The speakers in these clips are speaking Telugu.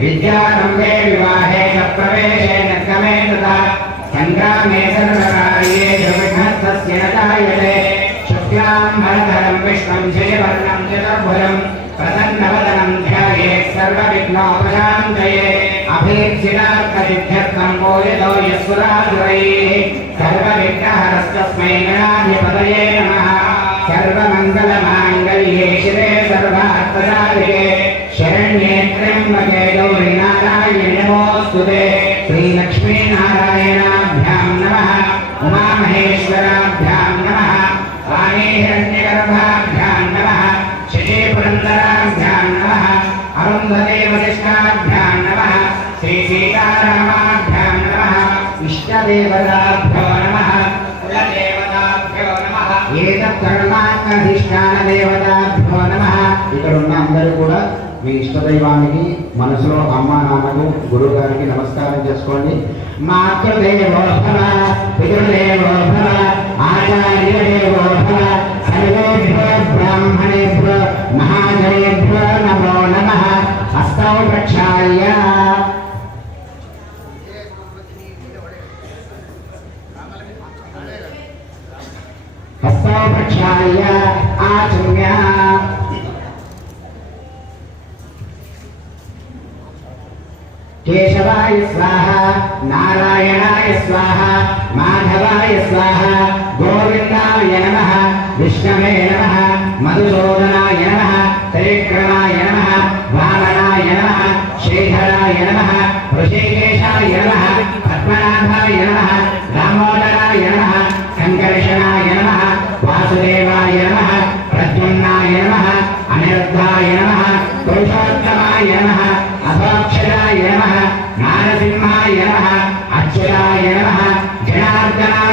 विद्यारंभे विवाहे प्रवेशे नगमे तथा संग्रामे सर्वकार्ये विघ्नस्तस्य न जायते शुक्लांबरधरं विष्णुं जयवर्णं चतुर्भुजं प्रसन्नवदनं ध्यायेत् सर्वविघ्नोपशान्तये अभीप्सितार्थसिद्ध्यर्थं पूजितो यस्सुरासुरैः सर्वविघ्नहरस्तस्मै गणाधिपतये नमः सर्वमङ्गलमाङ्गल्ये शिवे सर्वार्थसाधिके शरण्ये त्र्यम्बके गौरी नारायणि नमोऽस्तुते श्रीलक्ष्मीनारायणाभ्यां नमः उमामहेश्वराभ्यां नमः वाणीहिरण्यगर्भाभ्यां नमः श्रीपुरन्दराभ्यां नमः अरुन्धते वसिष्ठाभ्यां नमः श्रीसीतारामाभ्यां नमः इष्टदेवताभ्यो नमः कुलदेवताभ्यो नमः ఏతత్కర్మాధిష్టానదేవతాభ్యో నమః. ఇక్కడ ఉన్న అందరూ కూడా మీ ఇష్టదైవానికి మనసులో అమ్మ నాన్నకు గురువు గారికి నమస్కారం చేసుకోండి. మాతృదేవో భవ పితృదేవో భవ ఆచార్యదేవో భవ సర్వేభ్యో బ్రాహ్మణేభ్యో మహాజనేభ్యో నమో నమః. హస్తౌ ప్రక్షాళ్య प्रक्षाल्य आचम्य केशवाय स्वाहा नारायणाय स्वाहा माधवाय स्वाहा गोविंदाय नमः विष्णवे नमः मधुसूदनाय नमः त्रिविक्रमाय नमः वामनाय नमः श्रीधराय नमः ऋषिकेशाय नमः पद्मनाभाय नमः दामोदराय नमः संकर्षणाय नमः वासुदेवाय नमः प्रद्युम्नाय नमः अनिरुद्धाय नमः पुरुषोत्तमाय नमः अभोक्षराय नमः नारसिंहाय नमः अच्युताय नमः जनार्दनाय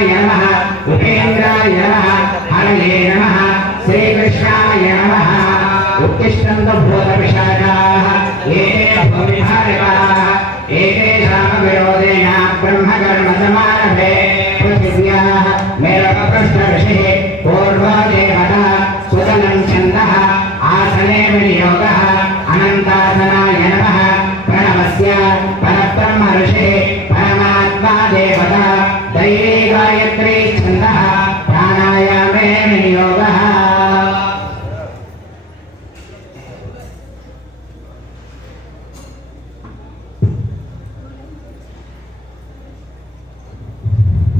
ఉపేంద్రాయ నమః హరయే నమః శ్రీకృష్ణాయ నమః उत्तिष्ठन्तु भूतपिशाचाः एते भूमिभारकाः एतेषां विरोधेन ब्रह्मकर्मसमारभे पृथिव्याः मेरुपृष्ठऋषिः पूर्वो देवता सुतलं छन्दः आसने विनियोगः अनन्तासनाय नमः प्रणवस्य परब्रह्म ऋषिः परमात्मा देवता दैवी गायत्री छन्दः प्राणायामे विनियोगः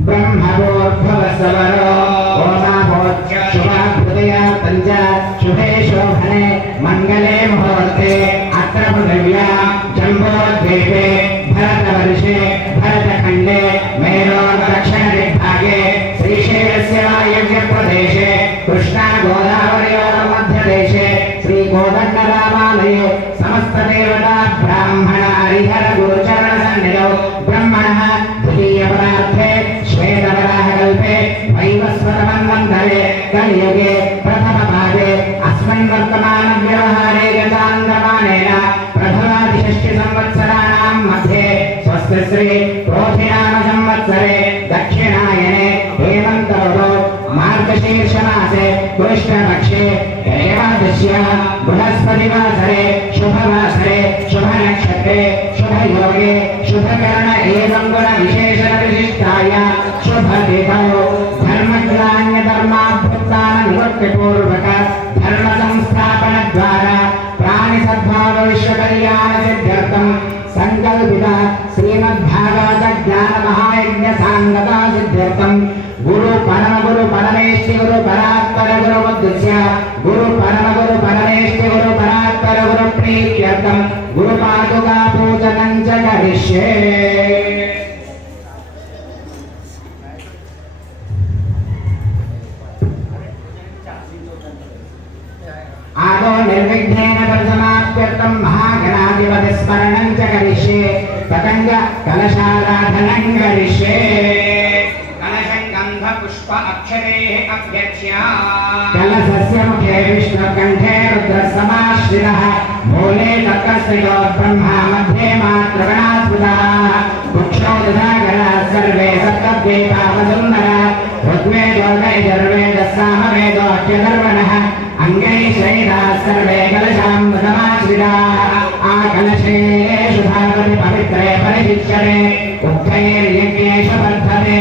ब्रह्मभूर्भुवस्वरो ओमाभूत्य शुभाभूतया पञ्च शुभे शोभने मङ्गले मुहूर्ते अत्र पृथिव्या जम्बोद्वीपे भरतवर्षे भरतखण्डे मेरोदक्षिणदिग्भागे श्रीशैलस्य वायव्यप्रदेशे कृष्णागोदावर्योः मध्यदेशे श्रीकोदण्डरामालये समस्तदेवता ब्राह्मण हरिहर गुरुचरणसन्निधौ ब्रह्मणः द्वितीयपदार्थे श्वेतवराहकल्पे वैवस्वतमन्वन्तरे कलियुगे प्रथमपादे अस्मिन् वर्तमानव्यवहारे गतान्तमानेन प्रथमादिषष्टिसंवत्सराणां मध्ये स्वस्य श्री क्रोधिनाम संवत्सरे दक्षिणायने हेमन्तऋतौ मार्गशीर्षमासे कृष्णपक्षे एकादश्यां बृहस्पतिवासरे शुभवासरे शुभनक्षत्रे शुभयोगे शुभकर्ण एवं गुणविशेषणविशिष्टाय शुभतिथौ धर्मग्लान्यधर्माभ्युत्थाननिवृत्तिपूर्वक धर्मसंस्थापनद्वारा प्राणिसद्भावविश्वकल्याणसिद्ध्यर्थं सङ्कल्पिता श्रीमद्भागवतज्ञानमहायज्ञसाङ्गतासिद्ध्यर्थं गुरु परमेष्टि गुरु परात्पर गुरु उद्देश्य गुरु परमगुरु परमेष्टि गुरु परात्पर गुरु प्रीत्यर्थं गुरुपादुका पूजनं च करिष्ये। आदौ निर्विघ्नेन प्रथमाप्यर्थं महागणाधिपतिस्मरणं च करिष्ये ततञ्च कलशाराधनं करिष्ये। कलशं गन्धपुष्प अक्षरेः अभ्यक्ष्य कलशस्य मुखे विष्णुकण्ठे रुद्रसमाश्रितः मूले तत्रस्थितो ब्रह्मा मध्ये मातृगणा स्मृताः वृक्षो दधागराः सर्वे सप्तद्वीपावसुन्दरा ऋग्वेदो वैदर्वेदः सामवेदो अच्युतर्वणः अंगै शैलाः सर्वे कलशाम्बुधमाश्रिताः आकलशेषु भागवति पवित्रे परिशिच्यते उक्तैर्यज्ञेषु वर्धते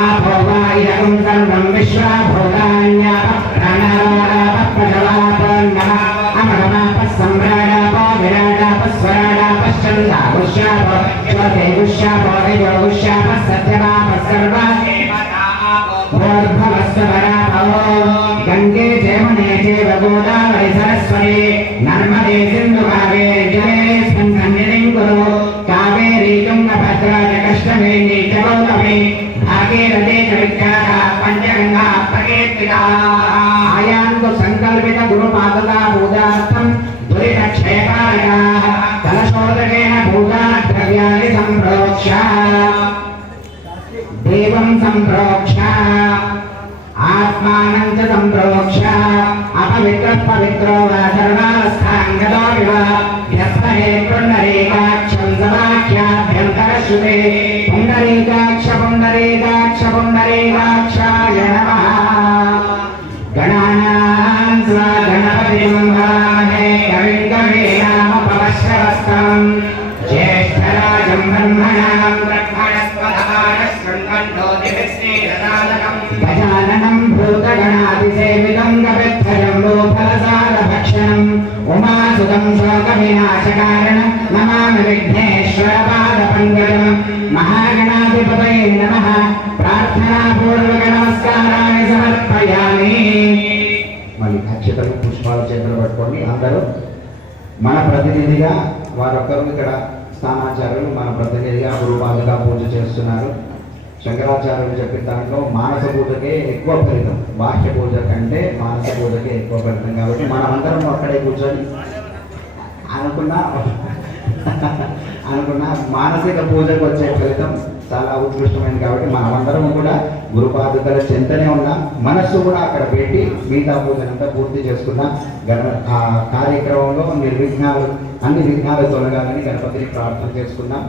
आपो वा इदं सर्वं विश्वा भूतान्यापः प्राणापाः प्रजलापन्नः अमरमापः सम्राडापो विराडापः स्वराडापः छन्दागुष्यापो ज्योते गुष्यापो रजो गुष्यापः सत्यवापः सर्वा भूर्भुवस्वरापो गंगे जमुने चैव गोदावरी सरस्वती नर्मदे सिन्धु कावेरी जलेऽस्मिन् सन्निधिं कुरु कावेरी तुङ्गभद्रा च कृष्णवेणी च गौतमी भागीरथी च विख्याता पञ्चगङ्गा प्रकीर्तिताः आयान्तु संकल्पित गुरुपादुका पूजार्थं दुरितक्षयकारकाः कलशोदकेन पूजाद्रव्याणि सम्प्रोक्ष्य देवं सम्प्रोक्ष्य आत्मानं च सम्प्रोक्ष्य अपवित्रः पवित्रो वा सर्वावस्थाङ्गतो विव यस्महे पुण्डरीकाक्षं समाख्याभ्यन्तरश्रुते पुण्डरीकाक्ष पुण्डरीकाक्ष पुण्डरीकाक्षाय नमः। गणानां स्वा गणपतिं वामहे कविं कवीनामुपमश्रवस्तमं ज्येष्ठराजं ब्रह्मणां गजाननं भूतगणातिसेवितं कपित्थजम्बूफलसारभक्षणम् उमासुतं शोकविनाशकारणं नमामि विघ्नेश्वरपादपङ्कजम् महागणाधिपतये नमः। प्रार्थनापूर्वकनमस्काराणि समर्पयामि। మళ్ళీ అక్షతలు పుష్పాలు చేతులు పట్టుకొని అందరూ మన ప్రతినిధిగా వారొక్కరు ఇక్కడ స్థానాచార్యులు మన ప్రతినిధిగా గురుపాదుగా పూజ చేస్తున్నారు. శంకరాచార్యులు చెప్పిన దాంట్లో మానస పూజకే ఎక్కువ ఫలితం, బాహ్య పూజ కంటే మానస పూజకే ఎక్కువ ఫలితం. కాబట్టి మనమందరం అక్కడే కూర్చొని అనుకున్న మానసిక పూజకు వచ్చే ఫలితం చాలా ఉత్కృష్టమైనది. కాబట్టి మనమందరం కూడా గురుపాదుకల చెంతనే ఉన్నాం. మనస్సు కూడా అక్కడ పెట్టి మిగతా పూజనంతా పూర్తి చేసుకున్నాం. ఆ కార్యక్రమంలో అన్ని విఘ్నాలు తొలగాలని గణపతిని ప్రార్థన చేసుకున్నాం.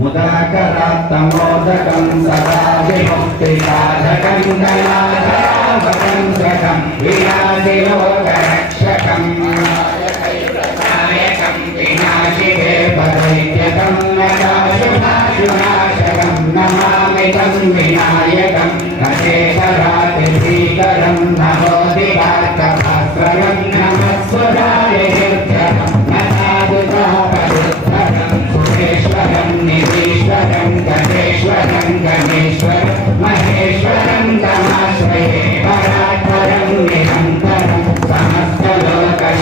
ముదాకరాత్తమోదకం సదా విముక్తిసాధకం దయాధరావకం సకం వినాశిలోకరక్షకం నాయకం వినాశిదే పదైత్యకం నకాశునాశకం నమామి తం వినాయకం నశేషరాతిభీకరం నమోదివార్కభాస్వరం నమస్వరాయ కీర్తనం నసాదుతాపరుద్ధరం సురేశ్వరం నిరీశ్వరం గణేశ్వరం గణేశ్వరం మహేశ్వరం తమాశ్రయే పరాత్పరం నిరంతరం సమస్తలోకశంకరం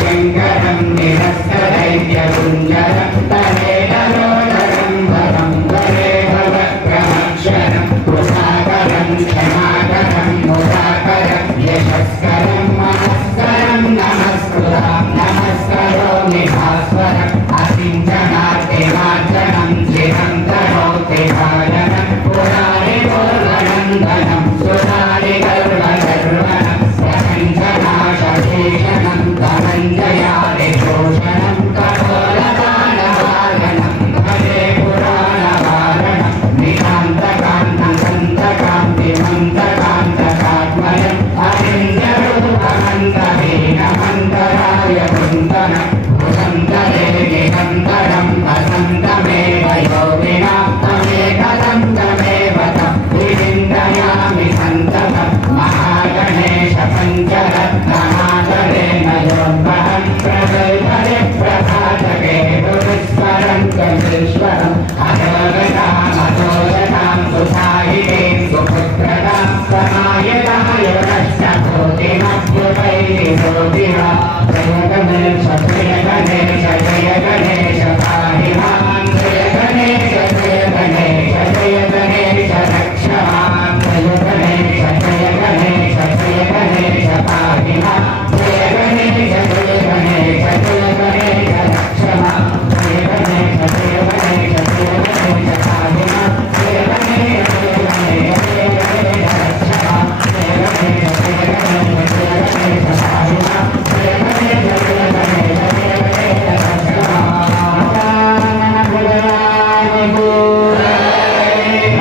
నిరస్తరైక్యపుంజరం తరేతరోదరం వరం వరే భవక్రమక్షరం కృపాకరం క్షమాకరం ముదాకరం యశస్కరం మహస్కరం నమస్కృతం నమస్కరోమి భాస్వరం అసించనార్తిమార్జనం చిరంతరోతి భాజనం పురారి పూర్వనందనం సురారి గర్వగర్వణం ప్రపంచనాశేషణం ధనంజయారి భూషణం కఠోరదానవారణం భజే పురాణవారణం నికాంతకాంతకాంతిమంతకాంతకాత్మయం అరింద్రరూపమంతహీనమంతరాయ కుంతనం భుజంతరే నిరంతరం వసంతమేవ యోగినా తమేకదంతమేవ తం వినిందయామి సంతతం మహాగణేశ పంచరత్నమాదరేణ యోగ్వహం ప్రగల్భరే ప్రభాతకే గురుస్వరం గణేశ్వరం అదోగతాం సుధాయితేం సుపుత్రతాం సమాయతాయురష్టకోటిమభ్యుపైరిశోభివా జయ గణేశ జయ గణేశ జయ గణేశ పాహి మాం జయ గణేశ జయ గణేశ జయ గణేశ రక్ష మాం జయ గణేశ జయ గణేశ జయ గణేశ పాహి మాం జయ గణేశ జయ గణేశ జయ గణేశ రక్ష మాం జయ గణేశ జయ గణేశ జయ గణేశ పాహి మాం జయ గణేశ జయ గణేశ జయ గణేశ రక్ష మాం జయ గణేశ జయ గణేశ జయ గణేశ పాహి మాం జయ గణేశ జయ గణేశ జయ గణేశ రక్ష మాం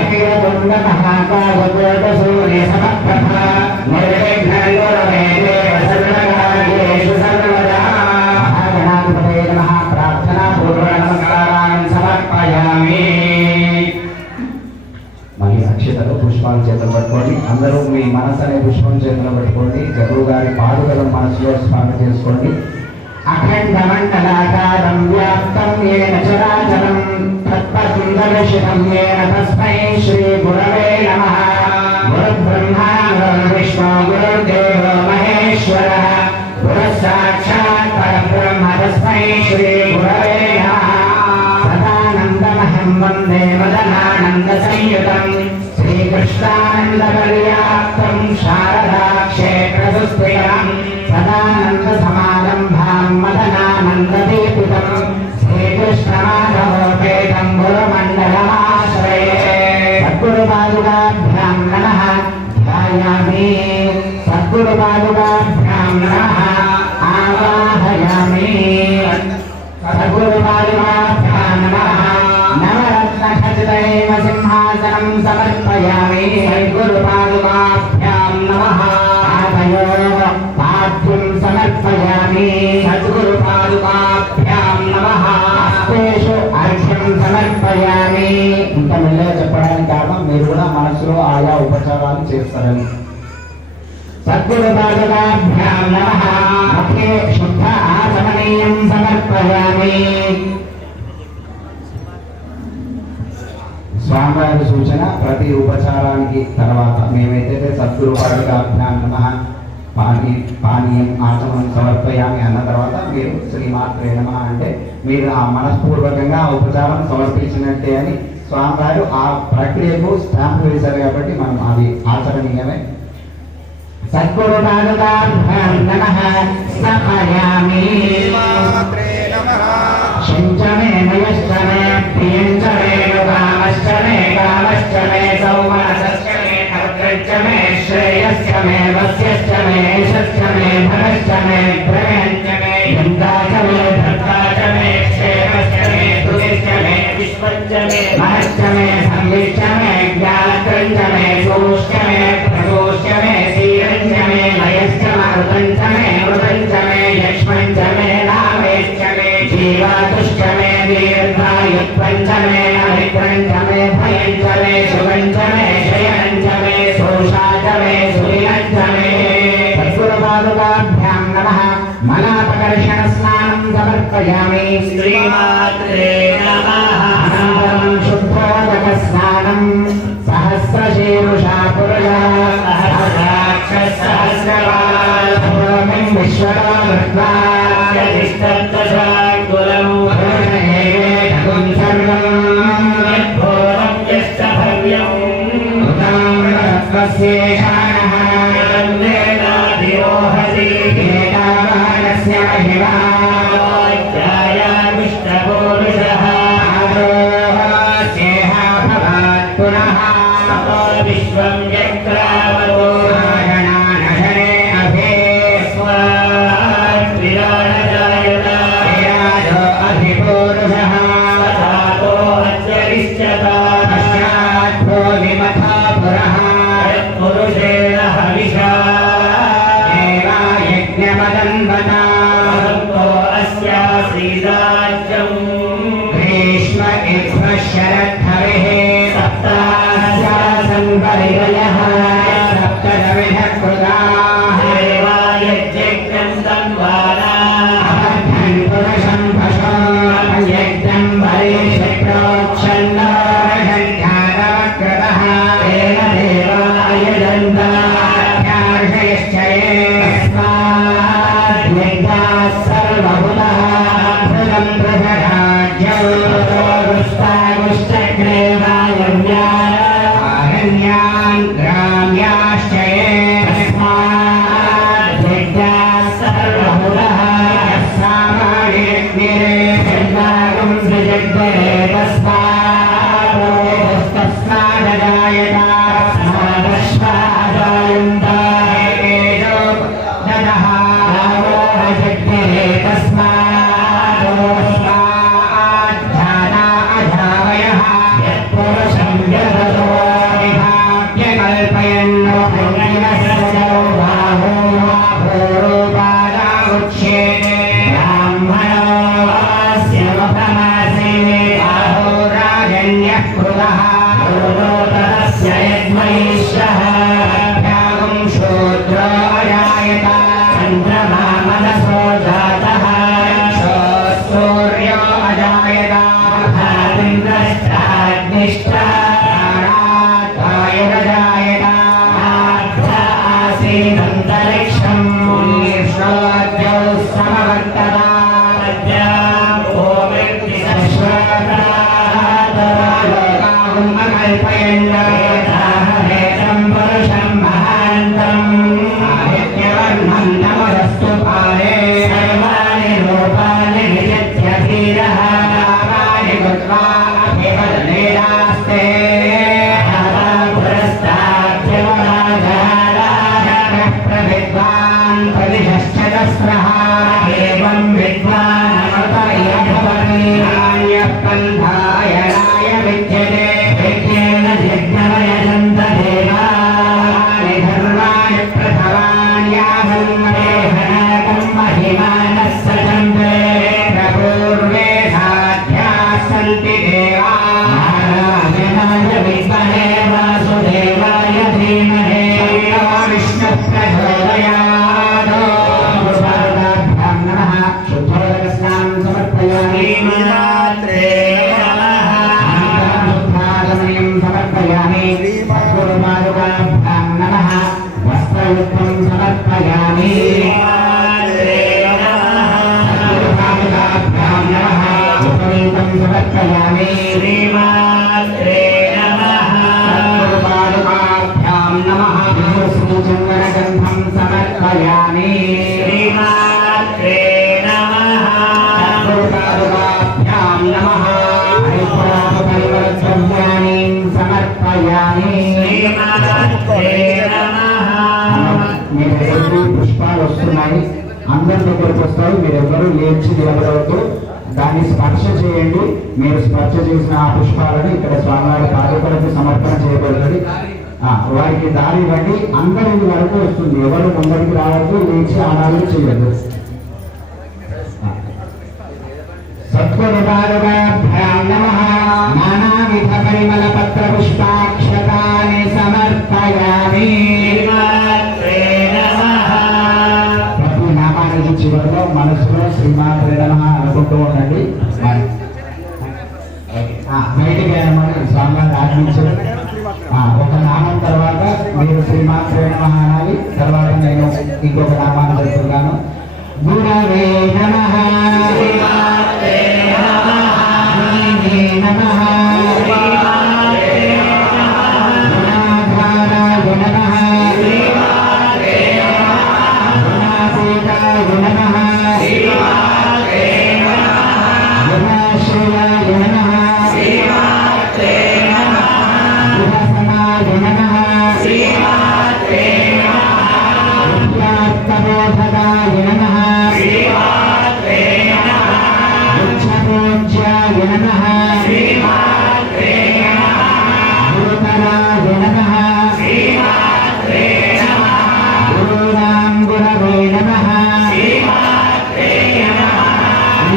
అఖిలతుండ మహాకాయ సూర్య సమప్రభ నిర్విఘ్నయోరమే దేవ సర్వకార్యేషు సర్వదా మహాగణాధిపతయే నమః ప్రార్థనా పూర్వ నమస్కారాన్ని సమర్పయామి. మళ్ళీ అక్షతలు పుష్పాలు చేతులు పట్టుకోండి. అందరూ మీ మనసు అనే పుష్పం చేతులు పట్టుకోండి. గురువు గారి పాదుకలను మనసులో స్మరణ చేసుకోండి. అఖండమండలాకారం వ్యాప్తం ఏన చరాచరం తత్పసుందర్శితం ఏన తస్మై శ్రీ గురవే నమః. గురుబ్రహ్మా గురుర్విష్ణు గురుర్దేవో మహేశ్వరః గురుస్సాక్షాత్ పరబ్రహ్మ తస్మై శ్రీ గురవే నమః. సదానందమహం వందే మదనానంద సంయుతం శ్రీకృష్ణానంద పర్యాప్తం శారదా క్షేత్ర సుస్థిరం సదానంద సమారంభాం మదనానంద దీపితం శ్రీకృష్ణమాధవోపేతం గురుమండలమాశ్రయే. సద్గురుపాదుకాభ్యాం నమః ధ్యాయామి. సద్గురుపాదుకాభ్యాం నమః ఆవాహయామి. సద్గురుపాదుకాభ్యాం నమః నవరత్నఖచితైవ సింహాసనం సమర్పయామి. సద్గురుపాదుకాభ్యాం నమః ఆదయోః పాద్యం సమర్పయామి. సద్గురుపాదుకాభ్యాం నమః హస్తేషు అర్ఘ్యం సమర్పయామి. ఇంత మెల్లగా చెప్పడానికి కారణం మీరు కూడా మనసులో ఆయా ఉపచారాలు చేస్తారని. సద్గురుపాదుకాభ్యాం నమః ముఖే శుద్ధ ఆచమనీయం సమర్పయామి. స్వామివారి సూచన ప్రతి ఉపచారానికి తర్వాత మేమైతే సద్గురుపాదుకాభ్యాం నమః పానీయం ఆచమనం సమర్పయామి అన్న తర్వాత మీరు శ్రీమాత్రే నమః అంటే మీరు ఆ మనస్పూర్వకంగా ఆ ఉపచారం సమర్పించినట్టే అని స్వామివారు ఆ ప్రక్రియకు స్టాంప్ వేశారు. కాబట్టి మనం అది ఆచరణీయమే. సద్గురుపాదుకాభ్యాం నమః సమర్పయామి. శంచమే మయశ్చమే ప్రియంచమే కామశ్చమే समृद्धश्च मे श्रेयश्च मे वस्यश्च मे यशश्च मे धनश्च मे त्रयश्च मे यन्ता च मे धर्ता च मे क्षेमश्च मे तुतिश्च मे विश्वश्च मे महश्च मे संविश्च मे ज्ञात्रञ्च मे सोश्च मे प्रदोश्च मे सीरञ्च मे लयश्च मारुतञ्च मे मृतञ्च मे यक्ष्मञ्च मे नामेश्च मे जीवातुश्च मे दीर्घायुत्वञ्च मे अभित्रञ्च मे भयञ्च मे शुभञ्च मे शयनञ्च मे सोषाच मे सुरिनञ्च मे सद्गुरुपादुकाभ्यां नमः मलापकर्षण स्नानं समर्पयामि श्रीमात्रे नमः अनन्तरं शुद्धोदक स्नानं सहस्रशीर्षा पुरुषः सहस्राक्षसहस्रपाल् भूमिं विश्वतो दृष्ट्वा प्रतिष्ठत्तशाङ्कुलं पुरुषेवेदगुं सर्वं यद्भूतं यश्च भव्यम् उतामृतत्वस्येषाणः यन्देनाधिरोहसि एतावानस्य महिमा ध्यायामिष्टपूरुषः आरोहस्येह भवात् पुनः विश्वं यक्रामतो नारायणानशने अभे स्वात् विराजजायता विराजो अधिपूरुषः तथातो अच्चरिष्यता पश्चात् भूमिमथा पुरः यत्पुरुषेण हविषा देवा यज्ञमदन्वता वदन्तो अस्यासीदाज्यम् ग्रीष्म इक्ष्म शरद्धरिः परिवयः सप्तविधः कृताः देवा यज्ञं तन्वानाः अबद्धं पुरुषं पशो यज्ञं परिषप्रोच्छन्नोरहङ्कारवक्रतः तेन देवाय दन्ताभ्यार्षयश्च ये तस्मात् यज्ञाः सर्वभूतः भृतं प्रजराज्यौ रुष्टागुष्टग्रे वायव्यान् ग्राम्याश्च ये तस्मात् यज्ञाः सर्वभूतः सामान्यग्निरे चण्डागं सृजग्रे तस्मादजायता तस्मादश्वाजायन्ता एतेजो ददः रामोहजग्निरे तस्मादोऽस्माज्जाता अजावयः यत्पुरुषं यदतो विभाव्यकल्पयन्नो भुवनस्य बाहो भूरूपादा उच्येते ब्राह्मणो वास्य मुखमासे बाहो राजन्यः कृतः भूरोदरस्य यद्वैश्यः अभ्यागं शूद्रो अजायता चन्द्रमा मनसो जातः सूर्यो अजायता इन्द्रश्चाग्निश्च आसीदन्तरिक्षं ईश्वरोऽद्यौ समवर्तता लोकाहुम् अकल्पयन्नेतं पुरुषं महान्तम् आदित्यवर्णं नमस्तु पारे सर्वाणि रूपाणि विजित्य धीरः कामानि कृत्वा अभिवदनेनास्ते प्रविद्वान् प्रतिष्ठस्रः एवं विद्वानमतयभवन्यपन्थायणाय विद्यते विद्येन यज्ञमयजन्त देवानि धर्माणि प्रथमान्याहन्मेहनाकं महिमानः सजन्ते प्रपूर्वे साध्याः सन्ति देवाः विद्महे वासुदेवाय धीमहि विष्णुप्रचोदयात् गुरुपादाभ्यां नमः शुद्धोदकस्नानं समर्पयामि मात्रे नमः शुद्धागमनीयं समर्पयामि गुरुपादुकाभ्यां नमः वस्त्रयुक्तं समर्पयामि मात्रे नमः गुरुपादुकाभ्यां नमः उपवीतं समर्पयामि श्रीमात्रे नमः गुरुपादुकाभ्यां नमः चन्दनगन्धं समर्पयामि श्रीमात्रे नमः गुरुपादुकाभ्यां नमः हरिपुरापरिवर्तव्यानि समर्पयामि श्रीमात्रे మీ దగ్గరికి పుష్పాలు వస్తున్నాయి, అందరి దగ్గరకు వస్తారు. మీరెవ్వరూ లేచి నిలబడవద్దు, దాన్ని స్పర్శ చేయండి. మీరు స్పర్శ చేసిన ఆ పుష్పాలను ఇక్కడ స్వామివారి పాదకులకు సమర్పణ చేయబడుతుంది. వారికి దారి ఇవ్వండి. అందరి వరకు వస్తుంది, ఎవరు ముందరికి రావద్దు, లేచి ఆడాలు చేయద్దు. నానావిధ పరిమళ పత్ర పుష్పాక్షతాని సమర్పయామి. ప్రతి నామానికి చివరిలో మనసులో శ్రీమాత్రే నమః అనుకుంటూ ఉండండి. బయటికి అనమాట స్వామివారిని ఆజ్ఞించారు. ఒక నామం తర్వాత మీరు శ్రీమాత్రే నమః అనాలి. తర్వాత నేను ఇంకొక నామాన్ని చెప్తున్నాను. గురవే నమః, శ్రీమాత్రే నమః, నమః, శ్రీమాత్రే నమః, గుణాధారాయ నమః, శ్రీమాత్రే నమః, గుణాతీతాయ నమః, శ్రీమాత్రే నమః, గుణాశ్రయాయ నమః, శ్రీమాత్రే నమః, గుణసమాయ నమః, శ్రీమాత్రే నమః, విద్యార్థబోధకాయ నమః, శ్రీమాత్రే నమః, ఉచ్చపూజ్యాయ నమః, శ్రీమాత్రే నమః, గురుతరాయ నమః, శ్రీమాత్రే నమః, గురూణాం గురవే నమః, శ్రీమాత్రే నమః,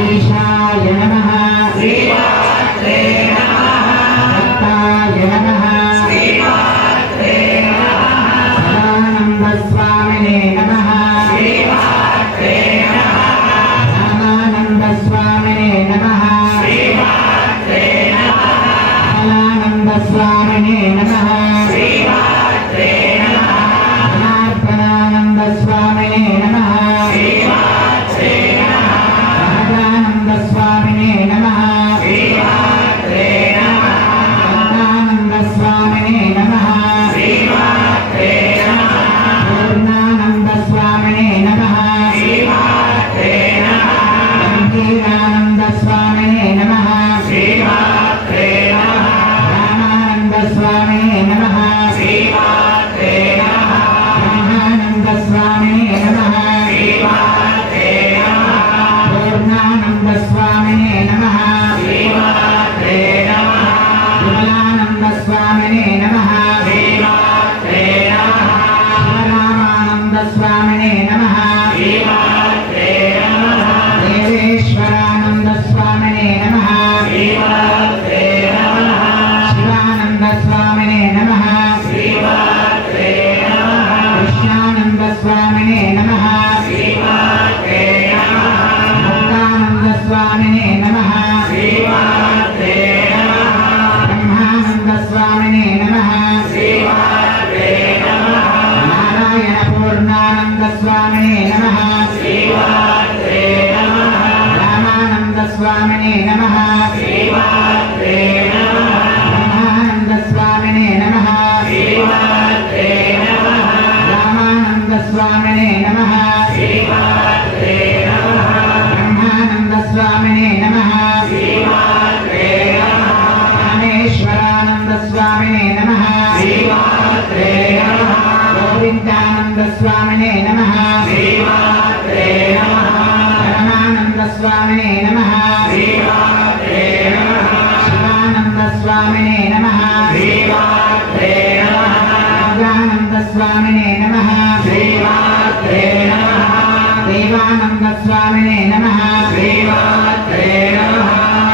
ఈశాయ నమః, శ్రీమాత్రే నమః, దత్తాయ నమః, శ్రీమాత్రే నమః, సదానంద స్వామినే నమః, శ్రీమాత్రే నమః, రామానంద స్వామినే నమః, శ్రీమాత్రే నమః, బాలానంద స్వామినే నమః, శ్రీమాత్రే నమః, జనార్దనానంద స్వామినే నమః, శ్రీమాత్రే నమః, సహజానంద స్వామినే నమః, శ్రీమాత్రే నమః, సదానంద స్వామినే నమః, శ్రీమాత్రే నమః, పూర్ణానంద స్వామినే నమః, శ్రీమాత్రే నమః, గంభీరానంద స్వామినే నమః, శ్రీమాత్రే నమః, రామానంద స్వామినే నమః, శ్రీమాత్రే నమః, బ్రహ్మానంద స్వామినే నమః, శ్రీమాత్రే నమః, పూర్ణానంద స్వామినే నమః, శ్రీమాత్రే నమః, విమలానంద స్వామినే నమః, శ్రీమాత్రే నమః, శివరామానంద స్వామినే నమః, శ్రీమాత్రే నమః, దేవేశ్వరానంద స్వామినే నమః, శ్రీమాత్రే నమః, శివానంద స్వామినే నమః, శ్రీమాత్రే నమః, కృష్ణానంద స్వామినే నమః, శ్రీమాత్రే నమః, ముక్తానంద స్వామినే నమః, శ్రీమాత్రే నమః, బ్రహ్మానంద స్వామినే నమః, శ్రీమాత్రే నమః, నారాయణ పూర్ణానంద స్వామినే నమః, శ్రీమాత్రే నమః, రామానంద స్వామినే నమః, శ్రీమాత్రే నమః, బ్రహ్మానంద స్వామినే నమః, శ్రీమాత్రే నమః, రామానంద స్వామినే నమః, శ్రీమాత్రే నమః, బ్రహ్మానంద స్వామినే నమః, శ్రీమాత్రే నమః, రామేశ్వరానంద స్వామినే నమః, శ్రీమాత్రే నమః, గోవిందానంద స్వామినే నమః, శ్రీమాత్రే నమః, పరమానంద స్వామినే నమః, శ్రీమాత్రే నమః, శివానంద స్వామినే నమః, శ్రీమాత్రే నమః, దివ్యానంద స్వామినే నమః, శ్రీమాత్రే నమః, దేవానంద స్వామినే నమః, శ్రీమాత్రే నమః,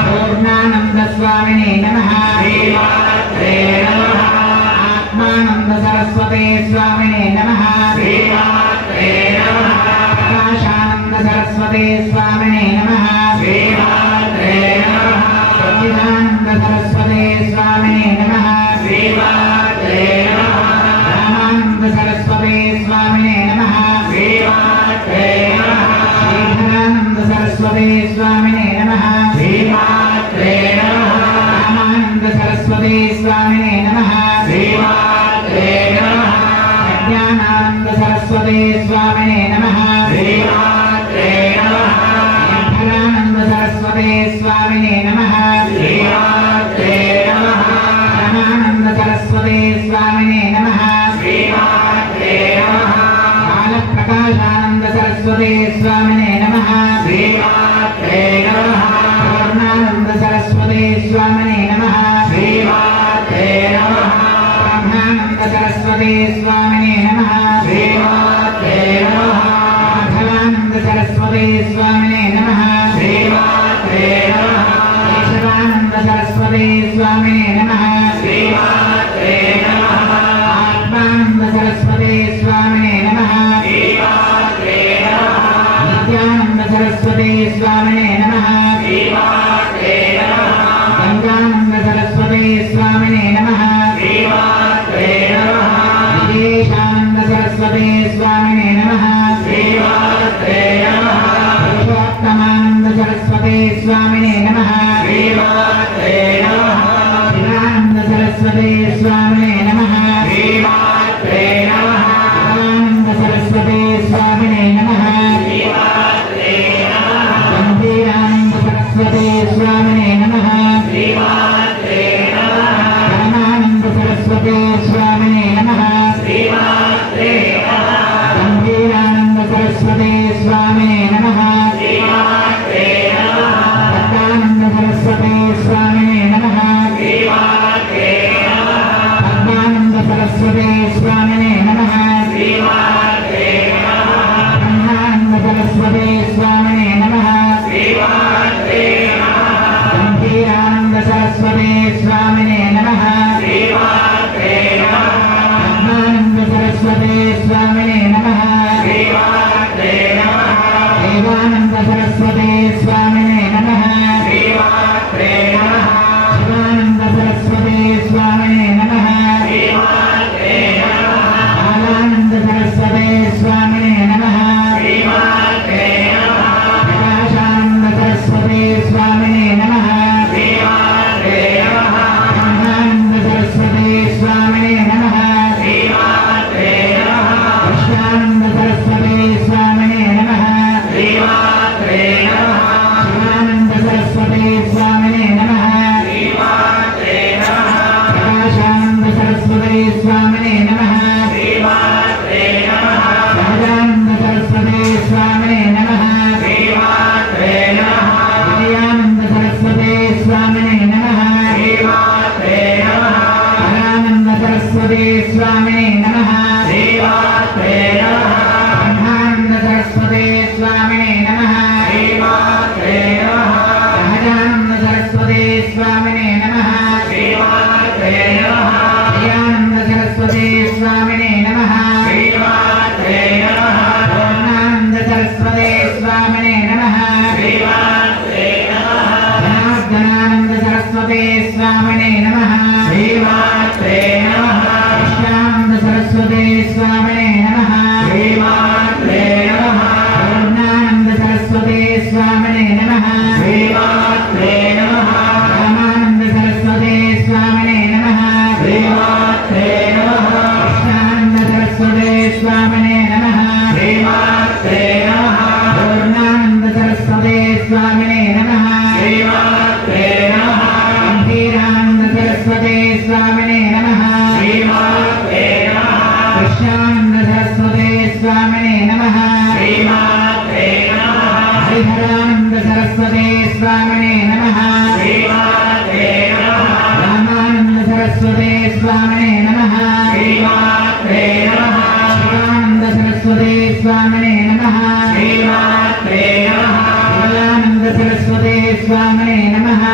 పూర్ణానంద స్వామినే నమః, శ్రీమాత్రే నమః, ఆత్మానంద సరస్వతే స్వామినే నమః, శ్రీమాత్రే నమః, ప్రకాశానంద సరస్వతే స్వామినే నమః, శ్రీమాత్రే నమః, సచ్చిదానంద సరస్వతే స్వామినే నమః, శ్రీమాత్రే నమః, రామానంద సరస్వతే స్వామినే నమః, శ్రీమాత్రే నమః, శ్రీధరానంద సరస్వతే స్వామినే నమః, శ్రీమాత్రే నమః, రామానంద సరస్వతే స్వామినే నమః, శ్రీమాత్రే నమః, ప్రజ్ఞానానంద సరస్వతే స్వామినే నమః, శ్రీమాత్రే నమః, నిర్భరానంద సరస్వతే స్వామినే నమః, శ్రీమాత్రే నమః, రమానంద సరస్వతే స్వామినే నమః, सरस्वती स्वामिने नमः श्रीमात्रे नमः पूर्णानंद सरस्वती स्वामिने नमः श्रीमात्रे नमः ब्रह्मानंद सरस्वती स्वामिने नमः श्रीमात्रे नमः माधवानंद सरस्वती स्वामिने नमः श्रीमात्रे नमः केशवानंद सरस्वती स्वामिने नमः श्रीमात्रे नमः आत्मानंद सरस्वती स्वामिने नमः श्रीमात्रे नमः नित्यानंद सरस्वती स्वामिने नमः श्रीमात्रे नमः गंगानंद सरस्वती स्वामिने नमः श्रीमात्रे नमः विदेशानंद सरस्वती स्वामिने नमः श्रीमात्रे नमः पुरुषोत्तमानंद सरस्वती स्वामिने नमः श्रीमात्रे नमः शिवानंद सरस्वती स्वामिने नमः श्रीमात्रे नमः आनंद सरस्वती स्वामिने नमः श्रीमात्रे नमः गंभीरानंद सरस्वती स्वामिने नमः श्रीमात्रे नमः परमानंद सरस्वती स्वामिने नमः श्रीमात्रे नमः गंभीरानंद सरस्वती स्वामिने नमः श्रीमात्रे नमः भक्तानंद सरस्वती स्वामिने नमः श्रीमात्रे नमः पद्मानंद सरस्वती स्वामिने नमः श्रीमात्रे नमः ब्रह्मानंद सरस्वती स्वामिने नमः श्रीमात्रे नमः गंभीरानंद सरस्वती स्वामिने नमः श्रीमात्रे नमः पद्मानंद सरस्वती स्वामिने नमः श्रीमात्रे नमः देवानंद सरस्वती स्वामिने नमः श्रीमात्रे नमः शिवानंद सरस्वती स्वामिने नमः श्रीमात्रे नमः बालानंद सरस्वती स्वामिने नमः श्रीमात्रे नमः प्रकाशानंद सरस्वती स्वामिने नमः श्रीमात्रे नमः ब्रह्मानंद सरस्वती स्वामिने नमः श्रीमात्रे नमः कृष्णानंद सरस्वती स्वामिने नमः श्रीमात्रे नमः शिवानंद सरस्वती स्वामिने नमः श्रीमात्रे नमः प्रकाशानंद सरस्वती स्वामिने नमः श्रीमात्रे नमः सहजानंद सरस्वती स्वामिने नमः श्रीमात्रे नमः विजयानंद सरस्वती स्वामिने नमः श्रीमात्रे नमः परानंद सरस्वती स्वामिने नमः श्रीमात्रे नमः ब्रह्मानंद सरस्वती स्वामिने नमः श्रीमात्रे नमः सहजानंद सरस्वती स्वामिने नमः श्रीमात्रे नमः दयानंद सरस्वती स्वामिने नमः श्रीमात्रे नमः पूर्णानंद सरस्वती स्वामिने नमः श्रीमात्रे नमः जनार्दनानंद सरस्वती स्वामिने नमः श्रीमात्रे नमः कृष्णानंद सरस्वती स्वामिने नमः श्रीमात्रे नमः पूर्णानंद सरस्वती स्वामिने नमः श्रीमात्रे नमः रामानंद सरस्वती स्वामिने नमः श्रीमात्रे नमः कृष्णानंद सरस्वती स्वामिने नमः श्रीमात्रे नमः पूर्णानंद सरस्वती स्वामिने नमः श्रीमात्रे नमः गंभीरानंद सरस्वती स्वामिने नमः श्रीमात्रे नमः कृष्णानंद सरस्वती स्वामिने नमः श्रीमात्रे नमः हरिहरानंद सरस्वती स्वामिने नमः श्रीमात्रे नमः रामानंद सरस्वती स्वामिने नमः श्रीमात्रे नमः शिवानंद सरस्वती स्वामिने नमः श्रीमात्रे नमः शिवानंद सरस्वती स्वामिने नमः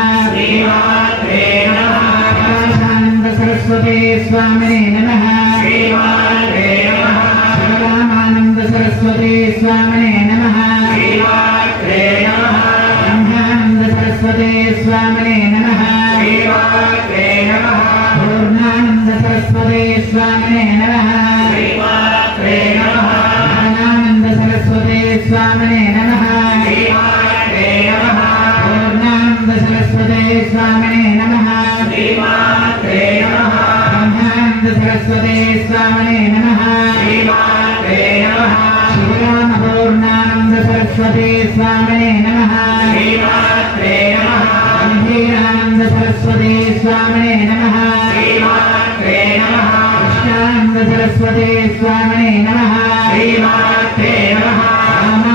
श्रीमात्रे नमः प्रकाशानंद सरस्वती स्वामिने नमः श्रीमात्रे नमः शिवरामानंद सरस्वती स्वामिने नमः श्रीमात्रे नमः ब्रह्मानंद सरस्वती स्वामिने नमः श्रीमात्रे नमः पूर्णानंद सरस्वती स्वामिने नमः श्रीमात्रे नमः ज्ञानानंद सरस्वती स्वामिने नमः श्रीमात्रे नमः पूर्णानंद सरस्वती स्वामिने नमः श्रीमात्रे नमः ब्रह्मानंद सरस्वती स्वामिने नमः श्रीमात्रे नमः शिवराम पूर्णानंद सरस्वती स्वामिने नमः श्रीमात्रे नमः गंभीरानंद सरस्वती स्वामिने नमः श्रीमात्रे नमः कृष्णानंद सरस्वती स्वामिने नमः श्रीमात्रे नमः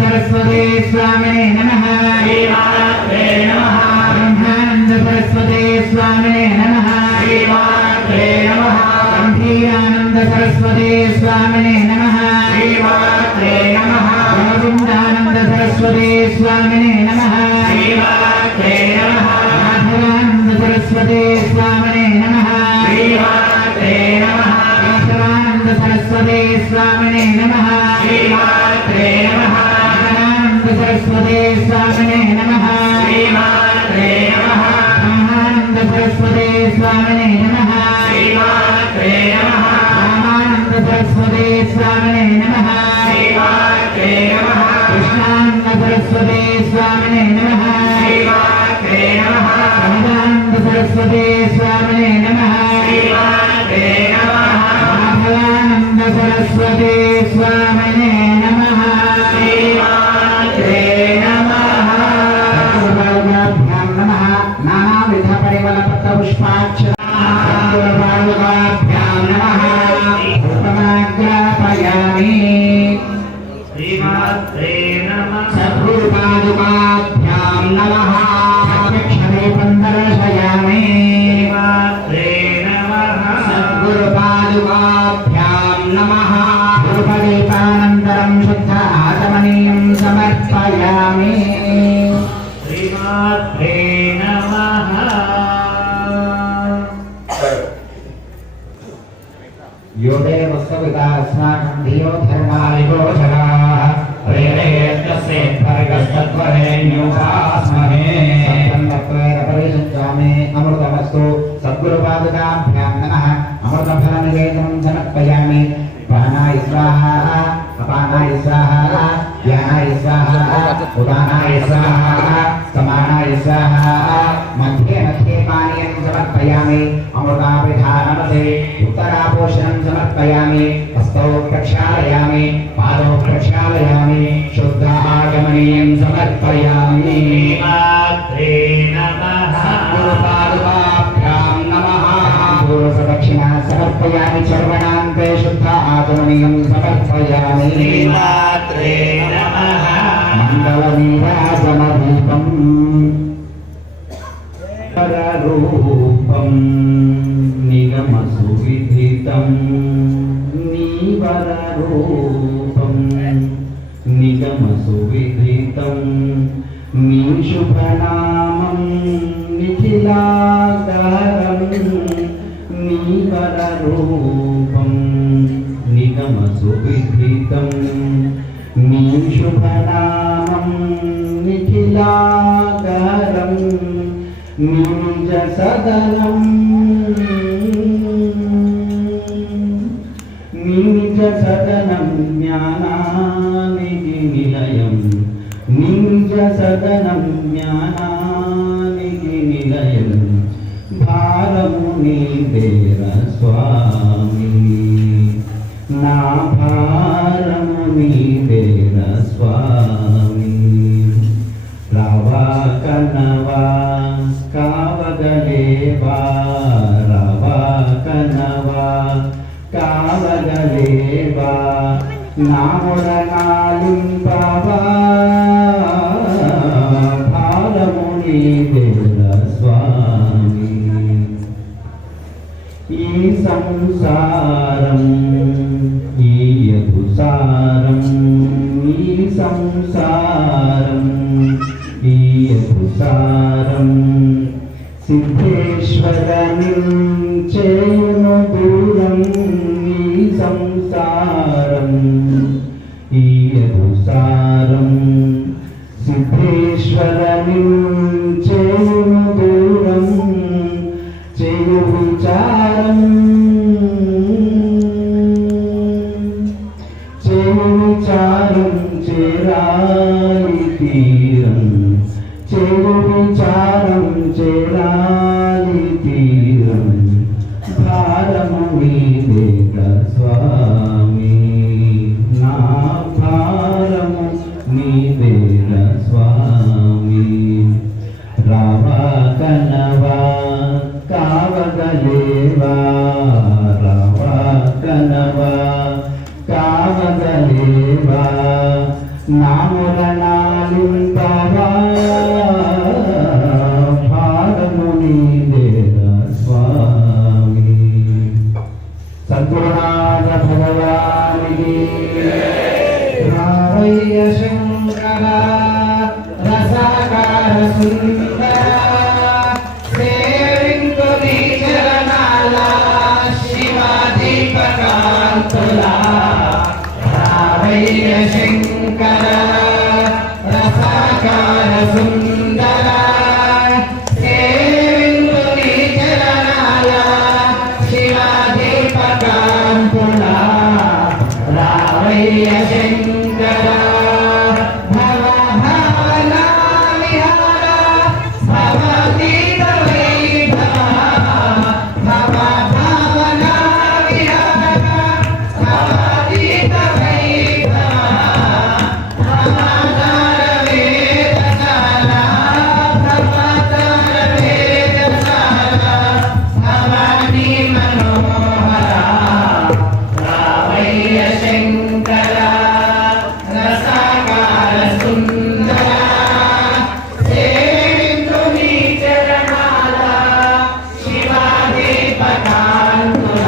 सरस्वती स्वामिने नमः श्रीमात्रे नमः ब्रह्मानंद सरस्वती स्वामिने नमः श्रीमात्रे नमः गंभीरानंद सरस्वती स्वामिने नमः श्रीमात्रे नमः गोविंदानंद सरस्वती स्वामिने नमः श्रीमात्रे नमः माधवानंद सरस्वती स्वामिने नमः श्रीमात्रे नमः केशवानंद सरस्वती स्वामिने नमः श्रीमात्रे नमः आनंद सरस्वती स्वामिने नमः श्रीमात्रे नमः आनंद सरस्वती स्वामिने नमः श्रीमात्रे नमः रामानंद सरस्वती स्वामिने नमः श्रीमात्रे नमः कृष्णानंद सरस्वती स्वामिने नमः श्रीमात्रे नमः सदानंद सरस्वती स्वामिने नमः श्रीमात्रे नमः माधवानंद सरस्वती स्वामिने नमः श्रीमात्रे नमः सर्वभावभ्यां नमः नानाविध परिमल पत्रपुष्पाक्षराभ्यां नमः उपमाग्रापयामि श्रीमात्रे नमः सद्गुरुपादुकाभ्यां नमः प्रत्यक्षरूपं दर्शयामि श्रीमात्रे नमः सद्गुरुपादुकाभ्यां नमः धूपदीपानन्तरं शुद्ध आचमनीयं समर्पयामि श्रीमात्रे नमः योगे वस्तुविदा अस्माकं धियो धर्मालिको जगाः रेरेयस्य भर्गस्तत्वरेण्योपास्महे सत्तन्नत्वेन परिषज्यामि अमृतमस्तु सद्गुरुपादुकाभ्यां नमः अमृतफलनिवेदनं समर्पयामि प्राणाय स्वाहा अपानाय स्वाहा ज्ञानाय स्वाहा उदानाय स्वाहा समानाय स्वाहा मध्ये मध्ये पानीयं समर्पयामि अमृताभिधानमसे उत्तरापोषणं समर्पयामि हस्तौ प्रक्षालयामि पादौ प्रक्षालयामि शुद्ध आगमनीयं समर्पयामि श्रीमात्रे नमः गुरुपादुकाभ्यां नमः पूर्वप्रदक्षिणा समर्पयामि चर्वणान्ते शुद्ध आगमनीयं समर्पयामि श्रीमात्रे नमः मङ्गलनीराजनरूपम् पररूपं निगमसुविदितं नीवररूपं निगमसुविदितं नीशुभनामं निखिलाकारं नीवररूपं निगमसुविदितं नीशुभनामं निखिलाकारं निजसदनं ज्ञानानिधिनिलयं निजसदनं ज्ञानानिधिनिलयं भारमुनिदेव स्वामी ना भारमुनिदेव स्वामी रावा कनवा कावगलेवा रावा कनवा कावगलेवा नामुरनालिंपवा भारमुनिदेव स्वामी ఈ సంసారం ఈ యదుసారం ఈ సంసారం ఈ యదుసారం సిద్ధేశ్వరని చేయును దూరం ఈ సంసారం ఈ యదుసారం సిద్ధేశ్వరని చేయును దూరం చేయు విచారం చేరాలి తీరం చేయు విచారం చేరాలి తీరం భారము మీదేక స్వామి నా భారము మీదేక స్వామి రావా కనవా కావగలేవా రావా కనవా కావగలేవా నామరణాలింతవా భారము నీదేరా స్వామి. సంతునాథ భగవానికి రావయ్య శంకర రసాకార సుందర సేవింతు నీ చరణాల శివాదీపకాంతుల. రావయ్య శంకర రసాకార సుందర సేవింతు నీ చరణాల శివాదీపకాంతుల. రావయ్య శంకర భవ భావనా విహార భవతీత వైభవ. భవ భావనా విహార భవతీత వైభవ. భవతార వేదసార భవతార వేదసార భవానీ మనోహర. రావయ్య శంకర రసాకార సుందర సేవింతు నీ చరణాల శివాదీపకాంతుల.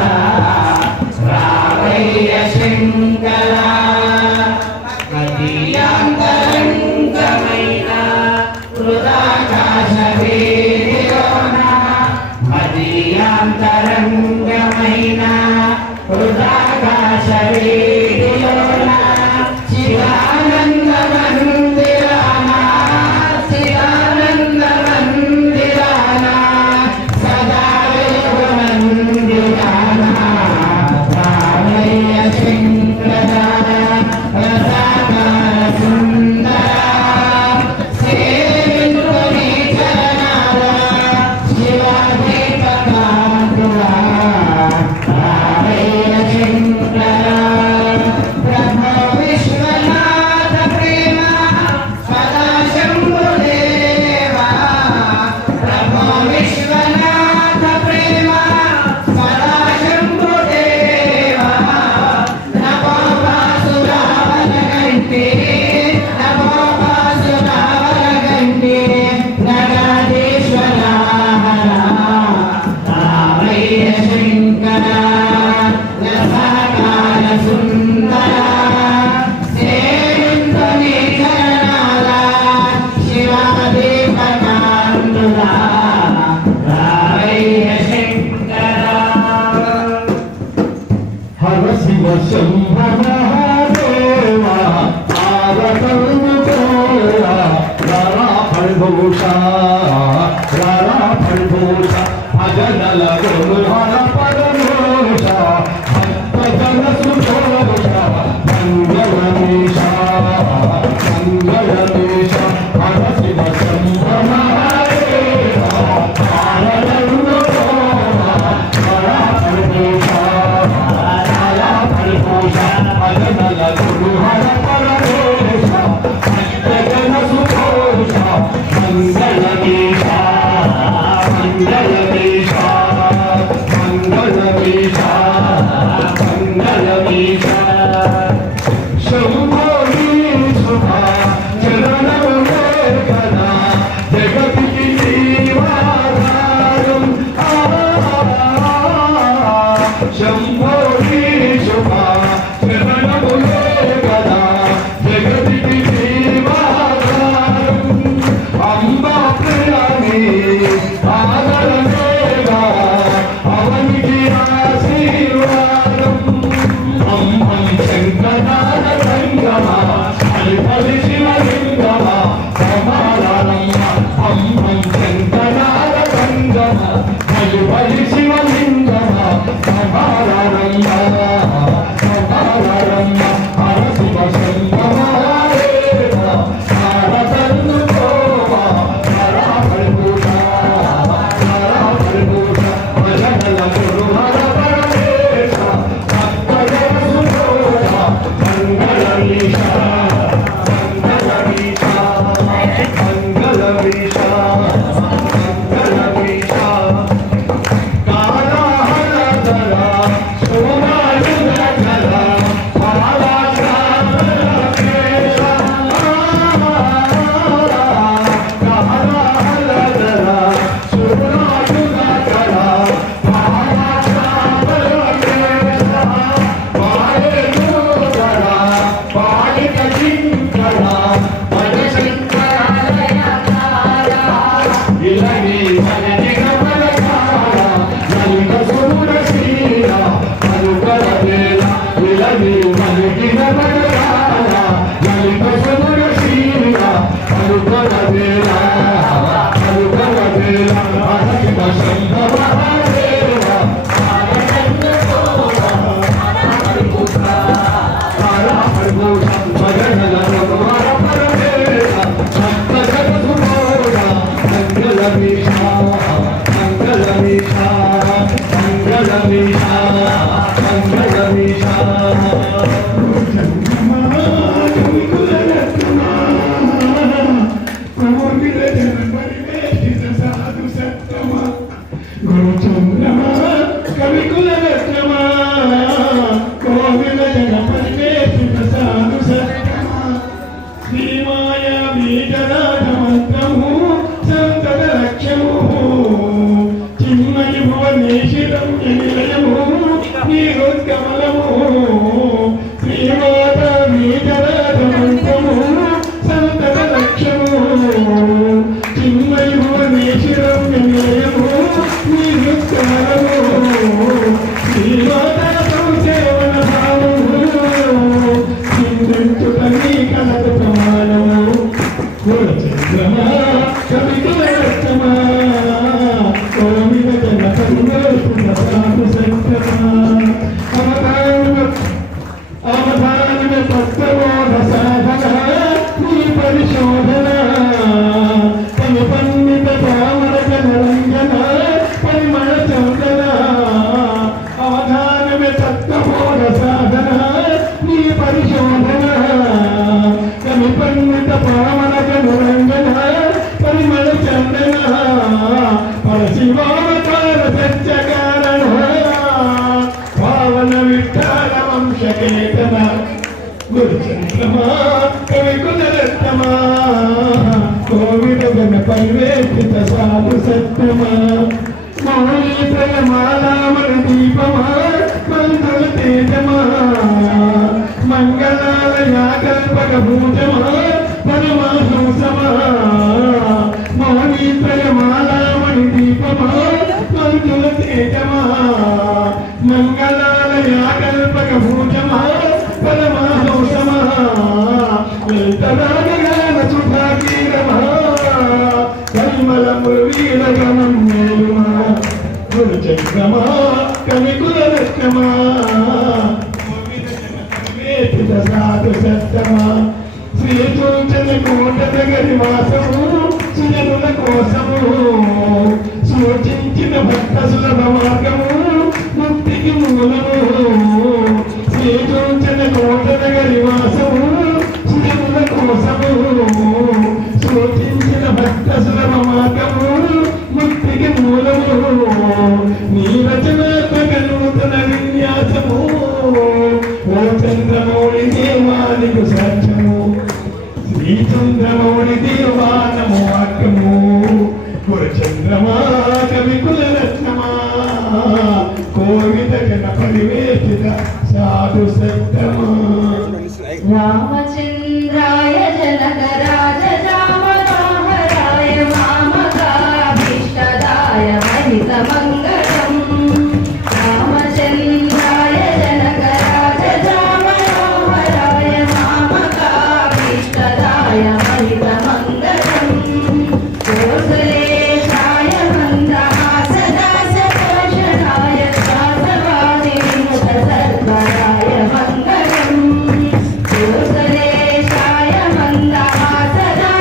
రావయ్య శంకర మదీయాంతరంగమైన హృదాకాశ వేదిలోన. మదీయాంతరంగమైన హృదాకాశ వేదిలోన శివానంద మందిరాన. శివానంద మందిరాన సదా వెలుగు మందిరాన. రావయ్య శంకర రసాకార సుందర సేవింతు నీ చరణాల శివాదీపకాంతుల. రావయ్య శంకర ప్రభో విశ్వనాథ ప్రేమ సదా శంభుదేవా. ప్రభో విశ్వనాథ ప్రేమ సదా శంభుదేవా. నమో వాసురావర గంటే నమో వాసురావర గంటే నగరేశ్వర హర. రావయ్య శంకర రసాకార సుందర సేవింతు నీ చరణాల శివాదీపకాంతుల. రావయ్య శంకర. హర శివ శంభ మహాదేవ ఆరతోరా రరా ఫల్భూష రరా ఫల్భూష భజనల గురు హర పరమోష భక్తజన సుఘోష మంగళమేష మంగళమేష. హర శివ శంభ మహాదేవ ఆరతోరా రరా ఫల్భూష రరా ఫల్భూష భజనల గురు హర పరమోష భక్తజన సుఘోష మంగళమేష మంగళమేష మంగళమేష మంగళమేష. శంభో శుభ చరణములే కదా జగతికి జీవాధారం. శంభో శుభ చరణములే కదా జగతికి జీవాధారం. అంబా ప్రియాని ఆదరణేగా అవనికి ఆశీర్వాదం. అంబ పల్లవి మలికిన పడరాల లలిత సుమర శీల పలుకల వేళ పలుకల వేళ అరకిన సంభవ పరివేషిత సాధు సత్యమా మౌళీ ప్రేమాలామణ దీపమా మంగళ తేజమా మంగళాలయా కల్పక భూజమా పరమా హంసమా మౌళీ ప్రేమాలామణ దీపమా మంగళ తేజమా మంగళాలయా కల్పక భూజమా పరమా హంసమా వెళ్తరాగగాన సుధాకీరమా కల్మల మురళీలగమం మేలుమా గురుచక్రమా కవికుల రత్నమా వేదిత సాధు సత్తమా శ్రీసూచన కోట నగరి వాసము సుజనుల కోసము సూచించిన భక్త సులభ మార్గము ముక్తికి మూలము శ్రీసూచన కోట నగరి వాసము సుజనుల కోసము సూచించిన భక్త సులభ మార్గము ముక్తికి మూలము నీ రచనాత్మక నూతన విన్యాసము ఓ చంద్రమౌళి దేవానికి సాక్ష్యము శ్రీ చంద్రమౌళి దేవానము వాక్యము కురచంద్రమా కవికుల రత్నమా కోవిద జన పరివేషిత సాధు సత్తమా రామచంద్రాయ జనక రాజ రామరాయ మామకాభీష్టదాయ మహిత మంగళం రామచంద్రాయ జనక రాజ రామరాయ మామకాభీష్టదాయ మహిత మంగళం కోసలేశాయ మందహాసదాస పోషణాయ శాసవాది విముఖ సర్వరాయ మంగళం కోసలేశాయ మందహాసదాస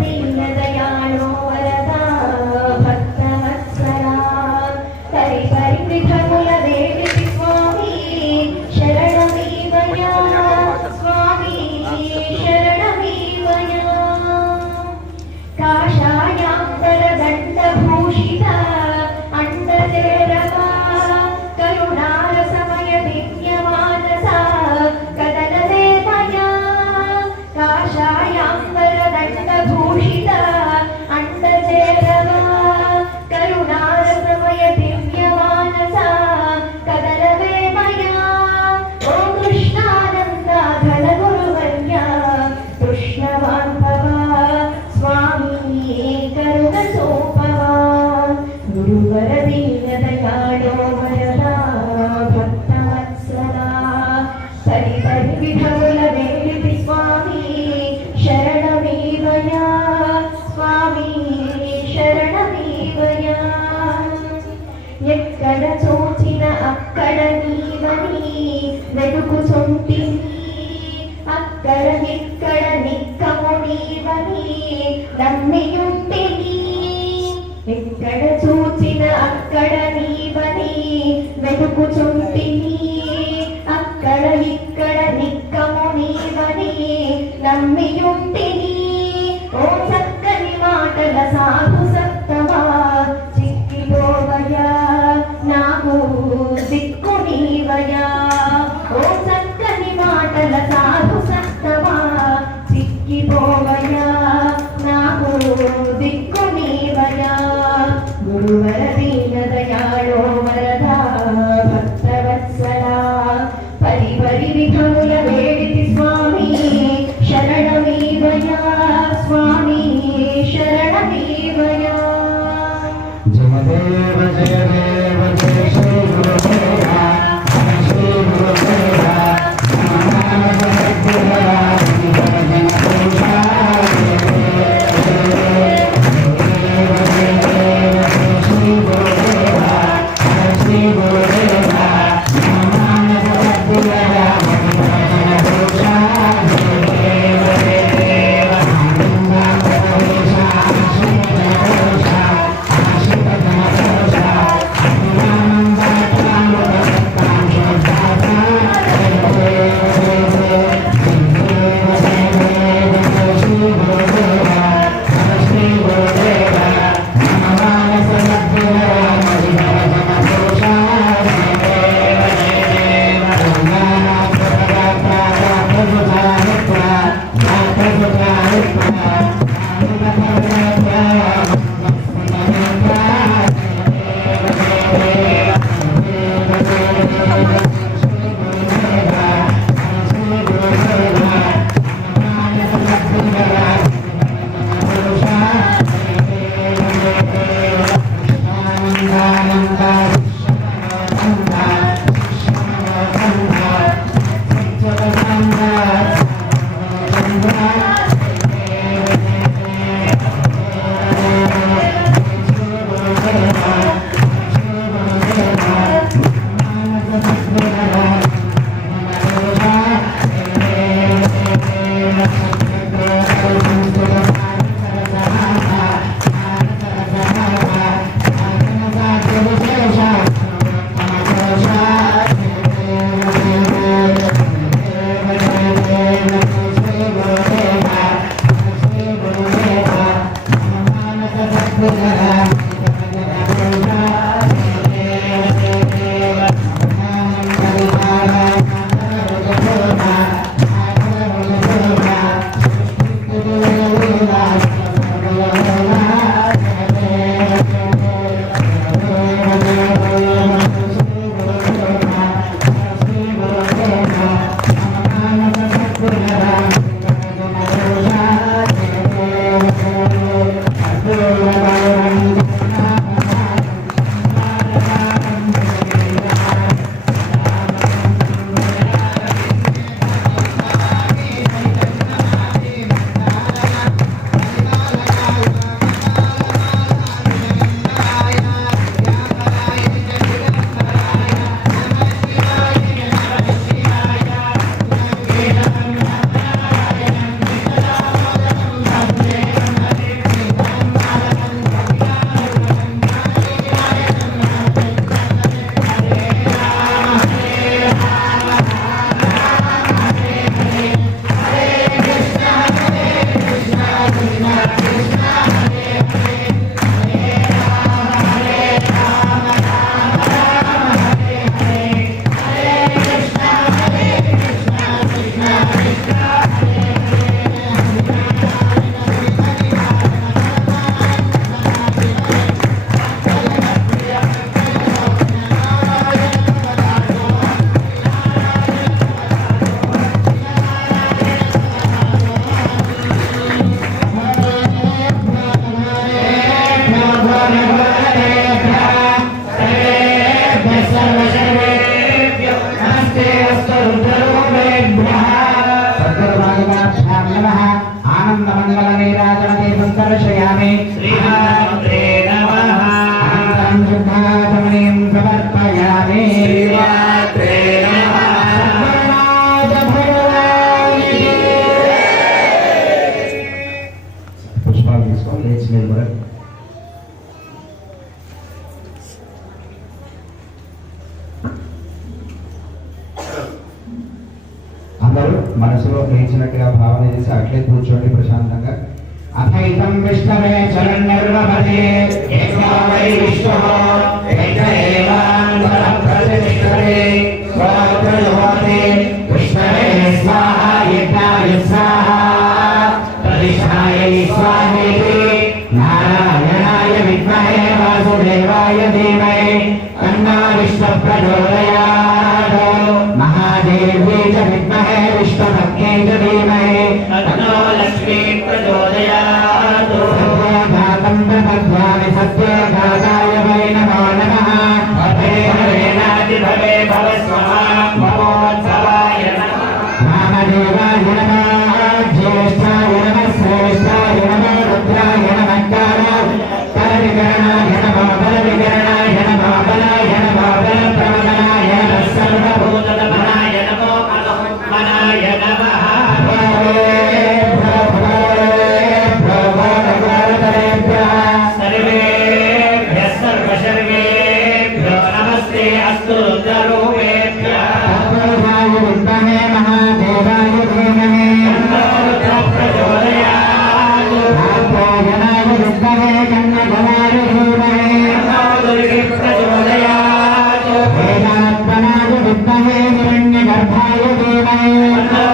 దీన దయాళో వరదా భక్తవత్సలా పరి పరి విధముల వేడితి స్వామి శరణమీవయా స్వామి శరణమీవయా కాషాయాంబరదండభూషిత అండలేరవా కరుణారసమయ దివ్యమానసా కదలదేవయా కాషాయాంబరదండభూషిత అండలేరవా కరుణారసమయ దివ్యమానసా కదలవేమయా ఓ కృష్ణానంద ఘన గురువర్య కృష్ణవాన్ భవ స్వామి కరుణ సోపవా గురువర దీన దయాళో వరదా భక్తవత్సలా పరి పరి విధముల వేడితి స్వామి శరణమీవయా స్వామి శరణమీవయా ఎక్కడ చూచిన అక్కడ నీవని వెతుకుచుంటిని అక్కడ ఇక్కడ నిక్కము నీవని నమ్మియుంటిని ఎక్కడ చూచిన అక్కడ నీవని వెతుకుచుంటిని అక్కడ ఇక్కడ నిక్కము నీవని నమ్మియుంటిని ఓ చక్కని మాటల సాధు సత్తమా చిక్కిపోవయా నాకు దిక్కు నీవయా ఓ చక్కని మాటల సాధు సత్తమా చిక్కిపోవయా నాకు దిక్కు నీవయా గురువర దీన దయాళో వరదా భక్తవత్సలా పరి పరి విధముల వేడితి స్వామి శరణమీవయా స్వామి శరణమీవయా జయదేవ జయదేవ జయ శ్రీ గురుదేవ శ్రీ గురుదేవ Thank you. दर्शयामि श्रीमात्रे नमः अनन्तरं शुद्धाचमनीं समर्पयामि श्रीमात्रे नमः सर्वनाथ भगवान् की पुष्पाలు తీసుకొని లేచి నిలబడండి. అందరూ మనసులో లేచినట్టుగా భావన చేసి అట్లే కూర్చోండి ప్రశాంతంగా. అథైతం విష్ణవే చరణ్యర్వపదే ఏకో వై విష్ణుః ఏక ఏవాంతరం ప్రతిష్ఠతే స్వాత్రయోతే విష్ణవే స్వాహా యజ్ఞాయ స్వాహా ప్రతిష్ఠాయై స్వాహేతి నారాయణాయ విద్మహే వాసుదేవాయ ధీమహి తన్నో విష్ణుః ప్రచోదయాత్ महादेव्यै च विद्महे विष्णुपत्न्यै च धीमहि तन्नो लक्ष्मी प्रचोदयात् सत्यघातं प्रपद्यामि सत्यघाताय वै नमो नमः भवे भवेनातिभवे भव स्वाहा भवोत्सवाय नमः वामदेवाय नमः ज्येष्ठाय नमः श्रेष्ठाय नमः रुद्राय नमः करविकरणाय नमः बलविकरणाय नमः बलाय नमः बलप्रमदनाय नमः सर्वभूतदमनाय नमो अनहुमनाय नमः सर्वेभ्यः सर्वशर्वेभ्यो नमस्ते अस्तु रुद्ररूपेभ्यः विद्महे महादेवाय धीमहि तन्नो रुद्रः प्रचोदयात् कात्यायनाय विद्महे कन्यगणाय धीमहि तन्नो दुर्गे प्रचोदयात् वेदात्मनाय विद्महे हिरण्यगर्भाय धीमहि तन्नो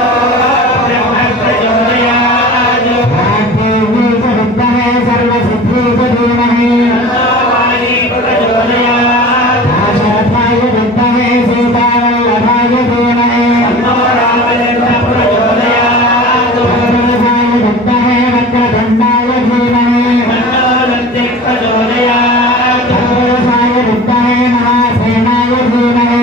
ब्रह्म प्रचोदयात् वाग्देव्यै च विद्महे सर्वसिद्ध्यै च धीमहि तन्नो वाणी प्रचोदयात् दाशरथाय विद्महे सीतावल्लभाय धीमहि तन्नो रामचन्द्र प्रचोदयात् वक्रतुण्डाय विद्महे वक्रतुण्डाय धीमहि तन्नो लक्ष्मी प्रचोदयात् तत्पुरुषाय विद्महे महासेनाय धीमहि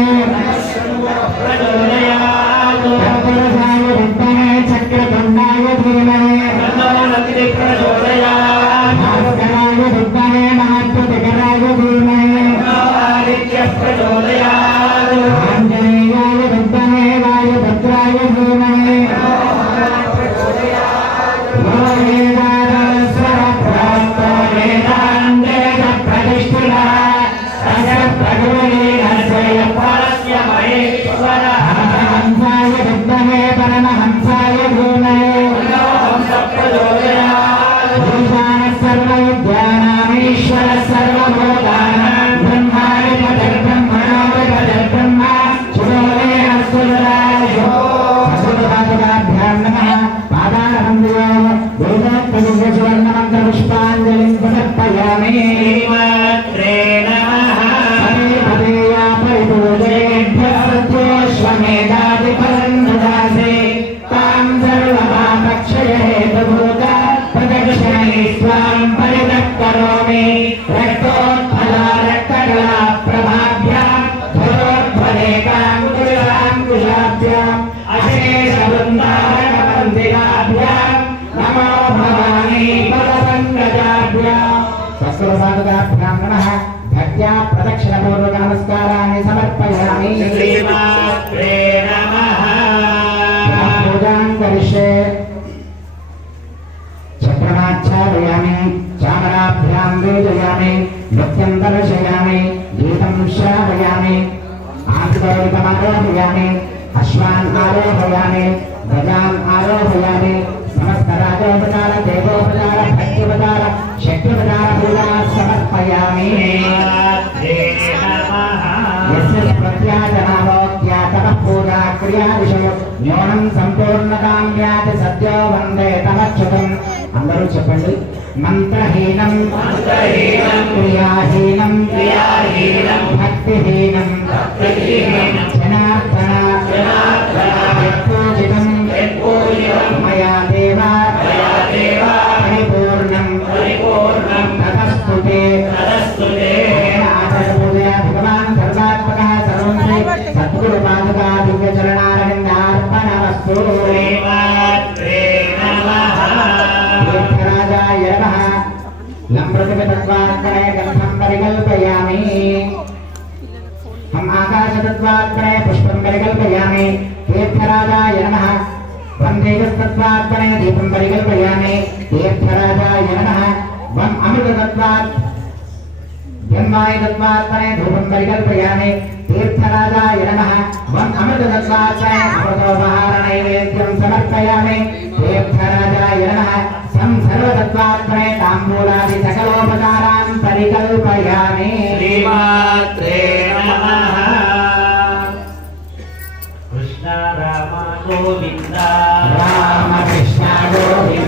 प्रचोदयात् तत्पुरुषाय विद्महे चक्रतुण्डाय धीमहि तन्नो लक्ष्मी प्रचोदयात् भास्कराय विद्महे महात्वतिकराय धीमहि तन्नो आदित्यः प्रचोदयात् आञ्जनेयाय विद्महे वायुभद्राय धीमहि वेदान्तस्वरप्राप्तो वेदान्तेन प्रतिष्ठितः तस्य प्रभुलीनस्य परस्य महेश्वरः हंसाय विद्महे परमहंसाय धीमहि तन्नो हंस प्रचोदयात् ईशानः सर्वविद्यानामीश्वरः सर्वभूतानां ब्रह्मादिपतिर्ब्रह्मणोऽधिपतिर्ब्रह्म शिवोदयस्तुरायो वसुदेवाभ्यां नमः पादारविन्दयोः वेदोक्तदिव्यसुवर्णमन्त्रपुष्पाञ्जलिं समर्पयामि श्रीमात्रे नमः समेपदेया परिपूजयेभ्यः सत्योश्वमेधादिफलं ददासि तां सर्वपापक्षयहेतुभूत प्रदक्षिणैस्त्वां परितः करोमि रक्तोत्फला रक्तकला प्रभाभ्यां धरोध्वरेकाङ्कुशाभ्याम् अशेषवृन्दारकमन्दिराभ्यां नमो भवानी पदपङ्कजाभ्याम् स्वस्वसाधकाभ्यां नमः भक्त्या प्रदक्षिणपूर्वक नमस्काराणि समर्पयामि श्रीमात्रे नमः पूजां करिष्ये चक्रमाच्छादयामि चामराभ्यां वेदयामि नृत्यं दर्शयामि गीतं श्रावयामि आङ्गोलिकमारोहयामि अश्वान् आरोहयामि गजान् आरोहयामि समस्तराजोपचार देवोपचार भक्तिपचार शक्तिपचार पूजा समर्पयामि श्रीमात्रे नमः यस्य प्रत्याजनावोक्त्यातपः पूजा क्रियाविषयो न्यूनं सम्पूर्णतां याति सद्यो वन्दे तमच्युतम् అందరూ చెప్పండి మంత్రహీనం క్రియాహీనం భక్తిహీనం జనార్దన యత్పూజితం మయా దేవా పరిపూర్ణం తతస్తుతే ఆచార్యపూజయా భగవాన్ సర్వాత్మకः సర్వం శ్రీ సద్గురుపాదుకా దివ్యచరణారవిందార్పణమస్తు श्रीमात्रे नमः तीर्थराजाय नमः नमः लम्प्रतिपतत्वात्मने गन्धं परिकल्पयामि हम आकाशतत्वात्मने पुष्पं परिकल्पयामि तीर्थराजाय नमः वन्देजस्तत्वात्मने दीपं परिकल्पयामि तीर्थराजाय नमः वम् अमृततत्वात् जन्मायतत्वात्मने धूपं परिकल्पयामि तीर्थराजाय नमः वम् अमृततत्वात्मने अमृतोपहारनैवेद्यं समर्पयामि तीर्थराजाय नमः सं सर्वतत्वात्मने ताम्बूलादि सकलोपचारान् परिकल्पयामि श्रीमात्रे नमः कृष्ण राम गोविन्द राम कृष्ण गोविन्द